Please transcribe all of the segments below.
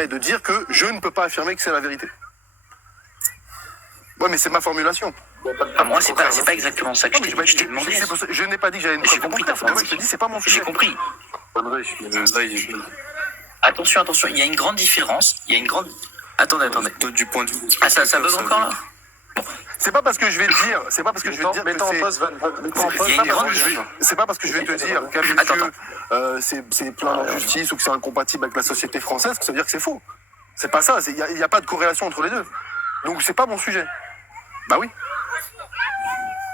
permet de dire que je ne peux pas affirmer que c'est la vérité. Ouais, mais c'est ma formulation. Moi, c'est pas exactement ça que je t'ai dit. Je t'ai demandé. Je n'ai pas dit que j'avais une preuve. J'ai compris ta formulation. Je te dis, c'est pas mon sujet. J'ai compris. Attention, il y a une grande différence. Attendez. Du point de vue. Ah, ça bug encore là? C'est pas parce que je vais te dire, c'est pas parce que je vais te dire que c'est pas parce que je vais te dire qu'à mes yeux, c'est plein d'injustice ou que c'est incompatible avec la société française que ça veut dire que c'est faux. C'est pas ça, il y a pas de corrélation entre les deux. Donc c'est pas mon sujet. Bah oui.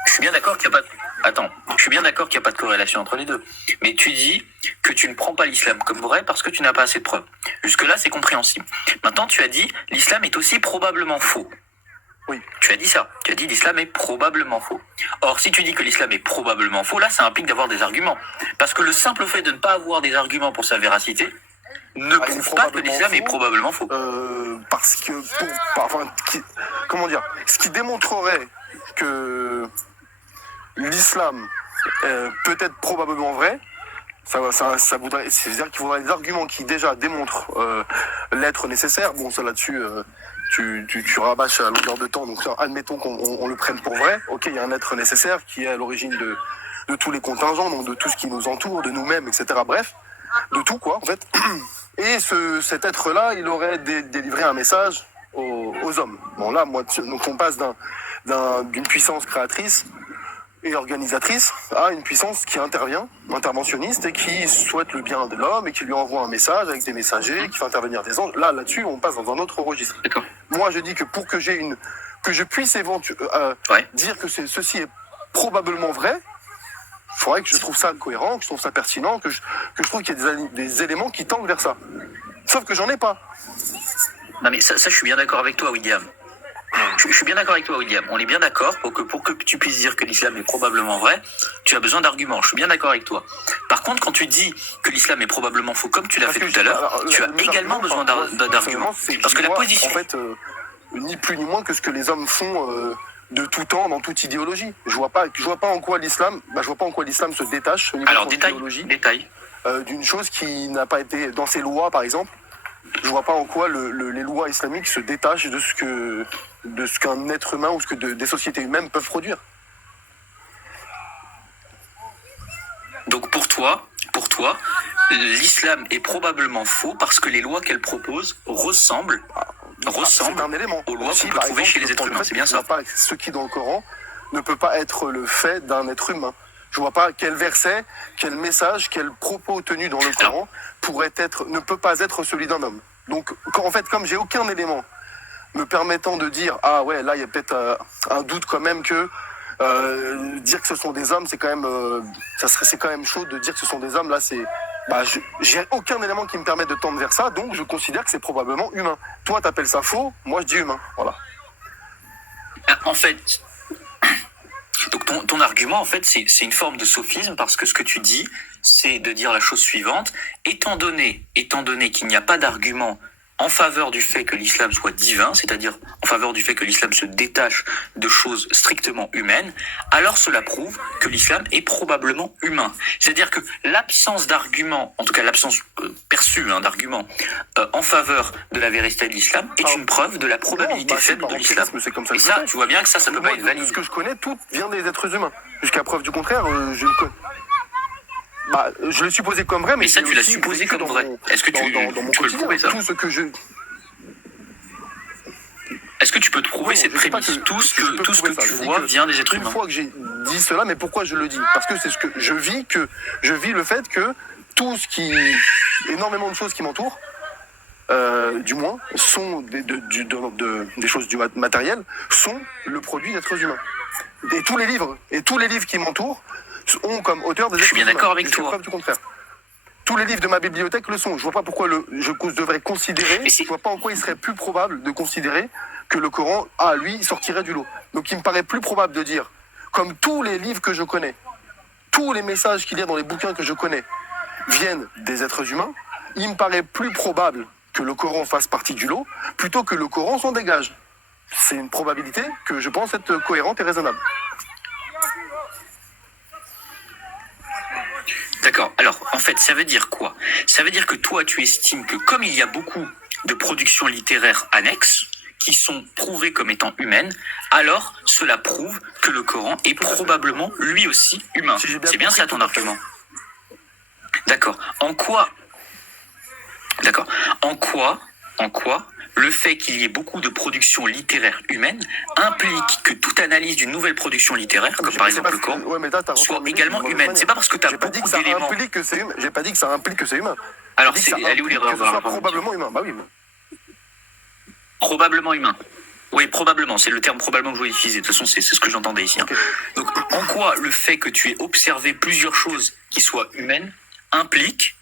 Je suis bien d'accord qu'il n'y a pas. Attends, je suis bien d'accord qu'il n'y a pas de corrélation entre les deux. Mais tu dis que tu ne prends pas l'islam comme vrai parce que tu n'as pas assez de preuves. Jusque-là, c'est compréhensible. Maintenant, tu as dit l'islam est aussi probablement faux. Oui. Tu as dit ça. Tu as dit l'islam est probablement faux. Or, si tu dis que l'islam est probablement faux, là, ça implique d'avoir des arguments. Parce que le simple fait de ne pas avoir des arguments pour sa véracité ne prouve pas que l'islam est probablement faux. Parce que, comment dire, ce qui démontrerait que l'islam peut être probablement vrai, ça voudrait, c'est-à-dire qu'il faudrait des arguments qui déjà démontrent l'être nécessaire. Bon, ça là-dessus, tu rabâches à longueur de temps, donc admettons qu'on le prenne pour vrai. Ok, il y a un être nécessaire qui est à l'origine de tous les contingents, donc de tout ce qui nous entoure, de nous-mêmes, etc. Bref, de tout quoi, en fait. Et cet être-là, il aurait délivré un message aux hommes. Bon là, donc on passe d'une puissance créatrice et organisatrice à une puissance qui intervient, interventionniste, et qui souhaite le bien de l'homme et qui lui envoie un message avec des messagers, qui fait intervenir des anges. Là-dessus, on passe dans un autre registre. D'accord. Moi, je dis que pour que je puisse dire que ceci est probablement vrai, il faudrait que je trouve ça cohérent, que je trouve ça pertinent, que je trouve qu'il y a des éléments qui tendent vers ça. Sauf que j'en ai pas. Non mais ça je suis bien d'accord avec toi, William. Je suis bien d'accord avec toi, William. On est bien d'accord pour que tu puisses dire que l'islam est probablement vrai, tu as besoin d'arguments. Je suis bien d'accord avec toi. Par contre, quand tu dis que l'islam est probablement faux, comme tu l'as fait tout à l'heure, tu as également besoin d'arguments. Parce que la position... En fait, ni plus ni moins que ce que les hommes font de tout temps, dans toute idéologie. Je vois pas en quoi l'islam se détache au niveau de son idéologie. Détail. D'une chose qui n'a pas été dans ses lois, par exemple. Je vois pas en quoi les lois islamiques se détachent de ce qu'un être humain ou des sociétés humaines peuvent produire. Donc pour toi, l'islam est probablement faux parce que les lois qu'elle propose ressemblent un élément. aux lois aussi, qu'on peut trouver chez les êtres humains. C'est bien ça. Ce qui dans le Coran ne peut pas être le fait d'un être humain. Je vois pas quel verset, quel message, quel propos tenu dans le Coran ne peut pas être celui d'un homme. Donc, comme j'ai aucun élément me permettant de dire, ah ouais, là, il y a peut-être un doute quand même que dire que ce sont des hommes, c'est quand même, c'est quand même chaud de dire que ce sont des hommes. Là, j'ai aucun élément qui me permette de tendre vers ça, donc je considère que c'est probablement humain. Toi, t'appelles ça faux, moi, je dis humain. Voilà. En fait, donc ton argument, en fait, c'est une forme de sophisme parce que ce que tu dis, c'est de dire la chose suivante. Étant donné qu'il n'y a pas d'argument en faveur du fait que l'islam soit divin, c'est-à-dire en faveur du fait que l'islam se détache de choses strictement humaines, alors cela prouve que l'islam est probablement humain. C'est-à-dire que l'absence d'argument, en tout cas l'absence perçue d'argument en faveur de la vérité de l'islam est une preuve de la probabilité faible de l'islam. Et ça, tu vois bien que ça peut pas être valide. Ce que je connais, tout vient des êtres humains. Jusqu'à preuve du contraire, je le connais. Je l'ai supposé comme vrai, mais ça, tu l'as supposé comme vrai. Est-ce que tu peux le prouver, ça? Tout ce que je... Est-ce que tu peux te prouver cette prémisse? Tout ce que tu vois vient des êtres humains. Une fois que j'ai dit cela, mais pourquoi je le dis? Parce que c'est ce que je vis le fait que énormément de choses qui m'entourent, du moins, sont des choses du matériel, sont le produit d'êtres humains. Et tous les livres qui m'entourent ont comme auteur des êtres humains. Je suis bien d'accord avec toi. Preuve du contraire. Tous les livres de ma bibliothèque le sont. Je vois pas pourquoi je devrais considérer, je vois pas en quoi il serait plus probable de considérer que le Coran, lui, sortirait du lot. Donc il me paraît plus probable de dire, comme tous les livres que je connais, tous les messages qu'il y a dans les bouquins que je connais viennent des êtres humains, il me paraît plus probable que le Coran fasse partie du lot, plutôt que le Coran s'en dégage. C'est une probabilité que je pense être cohérente et raisonnable. D'accord. Alors, en fait, ça veut dire quoi? Ça veut dire que toi, tu estimes que comme il y a beaucoup de productions littéraires annexes qui sont prouvées comme étant humaines, alors cela prouve que le Coran est probablement lui aussi humain. Si j'ai bien C'est bien compris, ça ton tout à fait. argument. D'accord. En quoi le fait qu'il y ait beaucoup de productions littéraires humaines implique que toute analyse d'une nouvelle production littéraire, comme par exemple le Coran, Ouais, mais là, t'as soit reformulé également d'une mauvaise humaine. manière. C'est pas parce que tu as J'ai pas dit que beaucoup ça d'éléments. implique que c'est humain. J'ai pas dit que ça implique que c'est humain. Alors, J'ai dit que ça elle est où implique l'erreur que dans ce la soit probablement humain. Bah oui. Probablement humain. Oui, probablement. C'est le terme probablement que je voulais utiliser. De toute façon, c'est ce que j'entendais ici. Hein. Ok. Donc, en quoi le fait que tu aies observé plusieurs choses qui soient humaines implique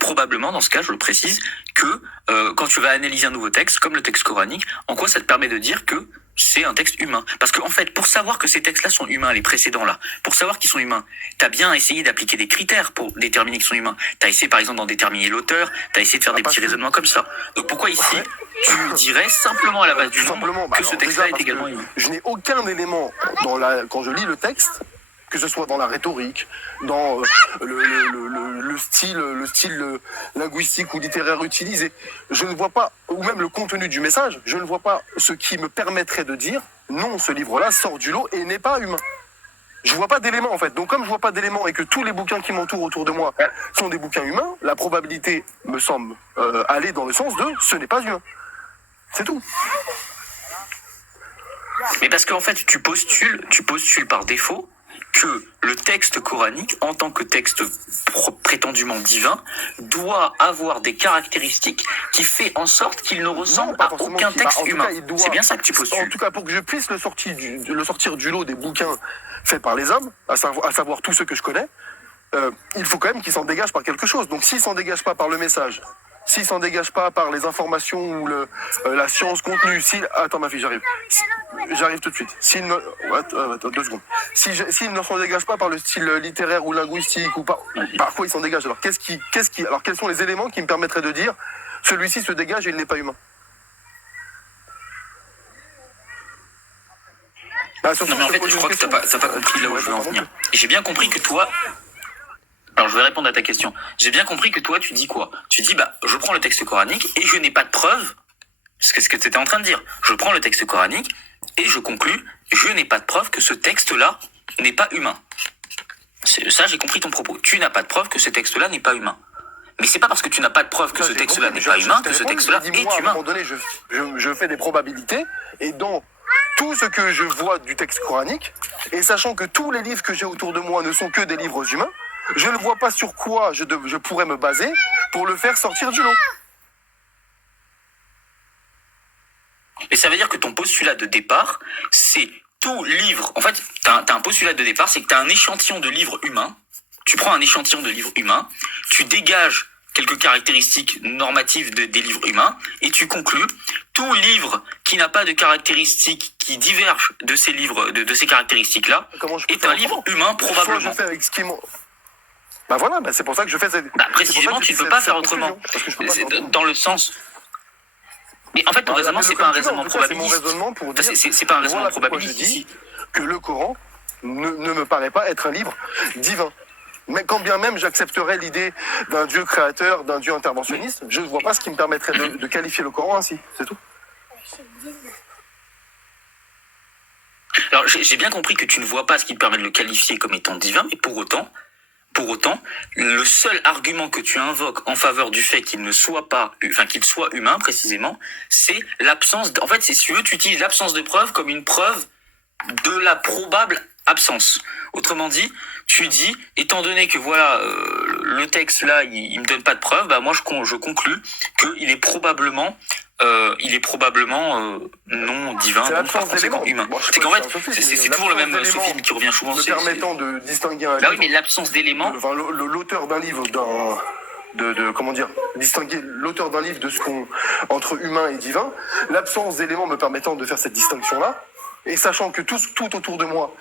probablement, dans ce cas, je le précise, que quand tu vas analyser un nouveau texte, comme le texte coranique, en quoi ça te permet de dire que c'est un texte humain. Parce qu'en fait, pour savoir que ces textes-là sont humains, les précédents-là, pour savoir qu'ils sont humains, t'as bien essayé d'appliquer des critères pour déterminer qu'ils sont humains. T'as essayé, par exemple, d'en déterminer l'auteur, t'as essayé de faire des petits raisonnements comme ça. Donc pourquoi ici, tu dirais simplement à la base du Tout nom simplement, que ce texte-là est parce que également humain? je n'ai aucun élément quand je lis le texte, que ce soit dans la rhétorique, dans le style linguistique ou littéraire utilisé. Je ne vois pas, ou même le contenu du message, je ne vois pas ce qui me permettrait de dire non, ce livre-là sort du lot et n'est pas humain. Je vois pas d'éléments en fait. Donc comme je vois pas d'éléments et que tous les bouquins qui m'entourent autour de moi sont des bouquins humains, la probabilité me semble aller dans le sens de ce n'est pas humain. C'est tout. Mais parce qu'en fait, tu postules par défaut que le texte coranique, en tant que texte prétendument divin, doit avoir des caractéristiques qui fait en sorte qu'il ne ressemble pas à forcément aucun qu'il- bah, texte en tout humain. cas, il doit- C'est bien ça que tu En postules. tout cas, pour que je puisse le sortir du lot des bouquins faits par les hommes, à savoir tous ceux que je connais, il faut quand même qu'ils s'en dégagent par quelque chose. Donc s'ils s'en dégagent pas par le message, s'ils s'en dégagent pas par les informations ou la science contenue, attends ma fille, j'arrive tout de suite. Attends, 2 secondes. S'ils ne s'en dégagent pas par le style littéraire ou linguistique ou par quoi ils s'en dégagent alors alors quels sont les éléments qui me permettraient de dire celui-ci se dégage et il n'est pas humain? Non mais en fait, je crois que t'as pas compris là où je veux en venir. Et j'ai bien compris que toi... Alors je vais répondre à ta question. J'ai bien compris que toi, tu dis quoi? Tu dis, je prends le texte coranique et je n'ai pas de preuve. C'est ce que tu étais en train de dire. Je prends le texte coranique et je conclus, je n'ai pas de preuve que ce texte-là n'est pas humain. Ça, j'ai compris ton propos. Tu n'as pas de preuve que ce texte-là n'est pas humain. Mais c'est pas parce que tu n'as pas de preuve que ce texte-là n'est pas humain que ce texte-là est Dis-moi, à un humain. moment donné, je fais des probabilités et dans tout ce que je vois du texte coranique, et sachant que tous les livres que j'ai autour de moi ne sont que des livres humains, je ne vois pas sur quoi je pourrais me baser pour le faire sortir du lot. Et ça veut dire que ton postulat de départ, c'est tout livre. En fait, t'as un postulat de départ, c'est que t'as un échantillon de livres humains. Tu prends un échantillon de livres humains, tu dégages quelques caractéristiques normatives des livres humains, et tu conclus, tout livre qui n'a pas de caractéristiques qui divergent de ces livres, de ces caractéristiques-là, est un livre humain probablement. Soit je fais avec ce qui voilà, c'est pour ça que je fais cette... Précisément, tu ne peux pas faire autrement. Dans le sens... Mais en fait, ton raisonnement, c'est pas un raisonnement probabiliste. C'est mon raisonnement pour dire... C'est pas un raisonnement Voilà pourquoi je probabiliste dis ici. que le Coran ne me paraît pas être un livre divin. Mais quand bien même j'accepterais l'idée d'un Dieu créateur, d'un Dieu interventionniste, je ne vois pas ce qui me permettrait de qualifier le Coran ainsi, c'est tout. Alors, j'ai bien compris que tu ne vois pas ce qui te permet de le qualifier comme étant divin, mais pour autant, le seul argument que tu invoques en faveur du fait qu'il ne soit pas, qu'il soit humain précisément, c'est l'absence. En fait, si tu veux, tu utilises l'absence de preuve comme une preuve de la probable absence. Autrement dit, tu dis, étant donné que voilà, le texte là, il me donne pas de preuve, moi je conclus qu'il est probablement non divin, donc par conséquent humain. Bon, c'est qu'en fait, c'est toujours le même sophisme qui revient souvent. Me permettant de distinguer un livre. Oui, mais l'absence d'éléments. L'auteur d'un livre, distinguer l'auteur d'un livre entre humain et divin, l'absence d'éléments me permettant de faire cette distinction-là, et sachant que tout autour de moi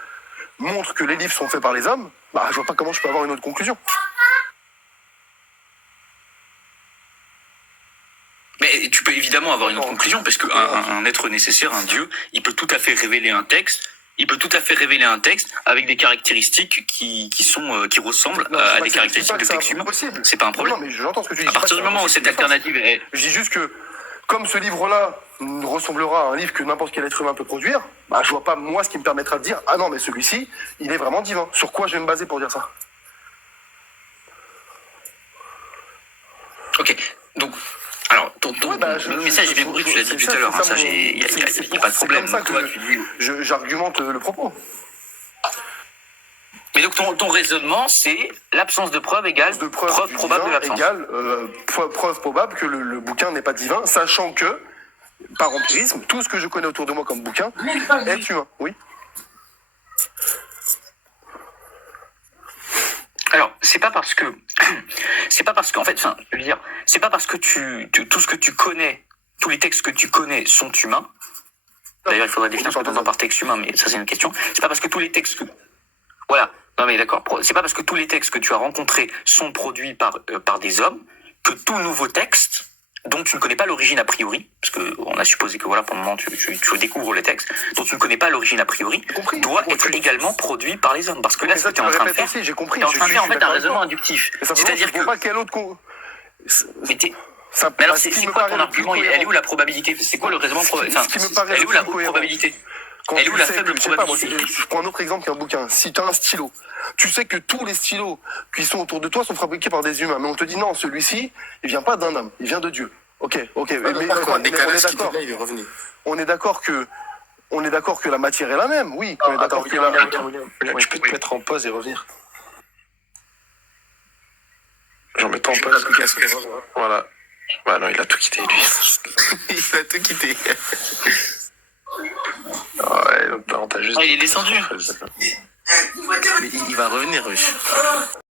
montre que les livres sont faits par les hommes, je vois pas comment je peux avoir une autre conclusion. Mais tu peux évidemment avoir une autre conclusion, parce qu'un être nécessaire, un Dieu, il peut tout à fait révéler un texte. Il peut tout à fait révéler un texte avec des caractéristiques qui ressemblent à des caractéristiques de texte humain. C'est pas un problème. Non, mais j'entends ce que tu dis. À partir du moment où cette alternative est... Je dis juste que comme ce livre-là ressemblera à un livre que n'importe quel être humain peut produire, bah, je vois pas, moi, ce qui me permettra de dire, ah non, mais celui-ci, il est vraiment divin. Sur quoi je vais me baser pour dire ça? Ok, donc, alors, ton Ouais, bah, message est bien compris, tu l'as dit tout à l'heure, ça, il n'y a pas de problème. C'est comme ça Toi, que j'argumente le propos. Mais donc, ton raisonnement, c'est l'absence de preuve égale preuve probable de l'absence. Égale preuve probable que le bouquin n'est pas divin, sachant que, par empirisme, tout ce que je connais autour de moi comme bouquin est humain. Oui. Alors, c'est pas parce que, en fait, enfin, je veux dire, c'est pas parce que tout ce que tu connais, tous les textes que tu connais sont humains. D'ailleurs, il faudrait définir ce que tu entends par texte humain, mais ça, c'est une question. C'est pas parce que tous les textes voilà. Non, mais d'accord. C'est pas parce que tous les textes que tu as rencontrés sont produits par des hommes que tout nouveau texte dont tu ne connais pas l'origine a priori, parce que on a supposé que voilà, pour le moment, tu découvres les textes, dont tu ne connais pas l'origine a priori, doit être également produit par les hommes. Parce que là, ce que tu es en train de faire, j'ai compris. Tu es en train de faire, en fait, un raisonnement inductif. C'est-à-dire que... pas quel autre... Mais alors, c'est quoi ton argument? Elle est où la probabilité? C'est quoi le raisonnement probabilité? Elle est où la haute probabilité? Elle est où la faible probabilité? Je prends un autre exemple qu'un bouquin. Si tu as un stylo, tu sais que tous les stylos qui sont autour de toi sont fabriqués par des humains. Mais on te dit non, celui-ci, il vient pas d'un homme, il vient de Dieu. Ok. Mais on est d'accord que la matière est la même, oui. On est d'accord que je peux te mettre en pause et revenir. J'en mets pas en pause. Voilà. Bah non, il a tout quitté, lui. Il a tout quitté. Ouais, donc là, on t'a juste... il est descendu. Mais il va revenir, Rush.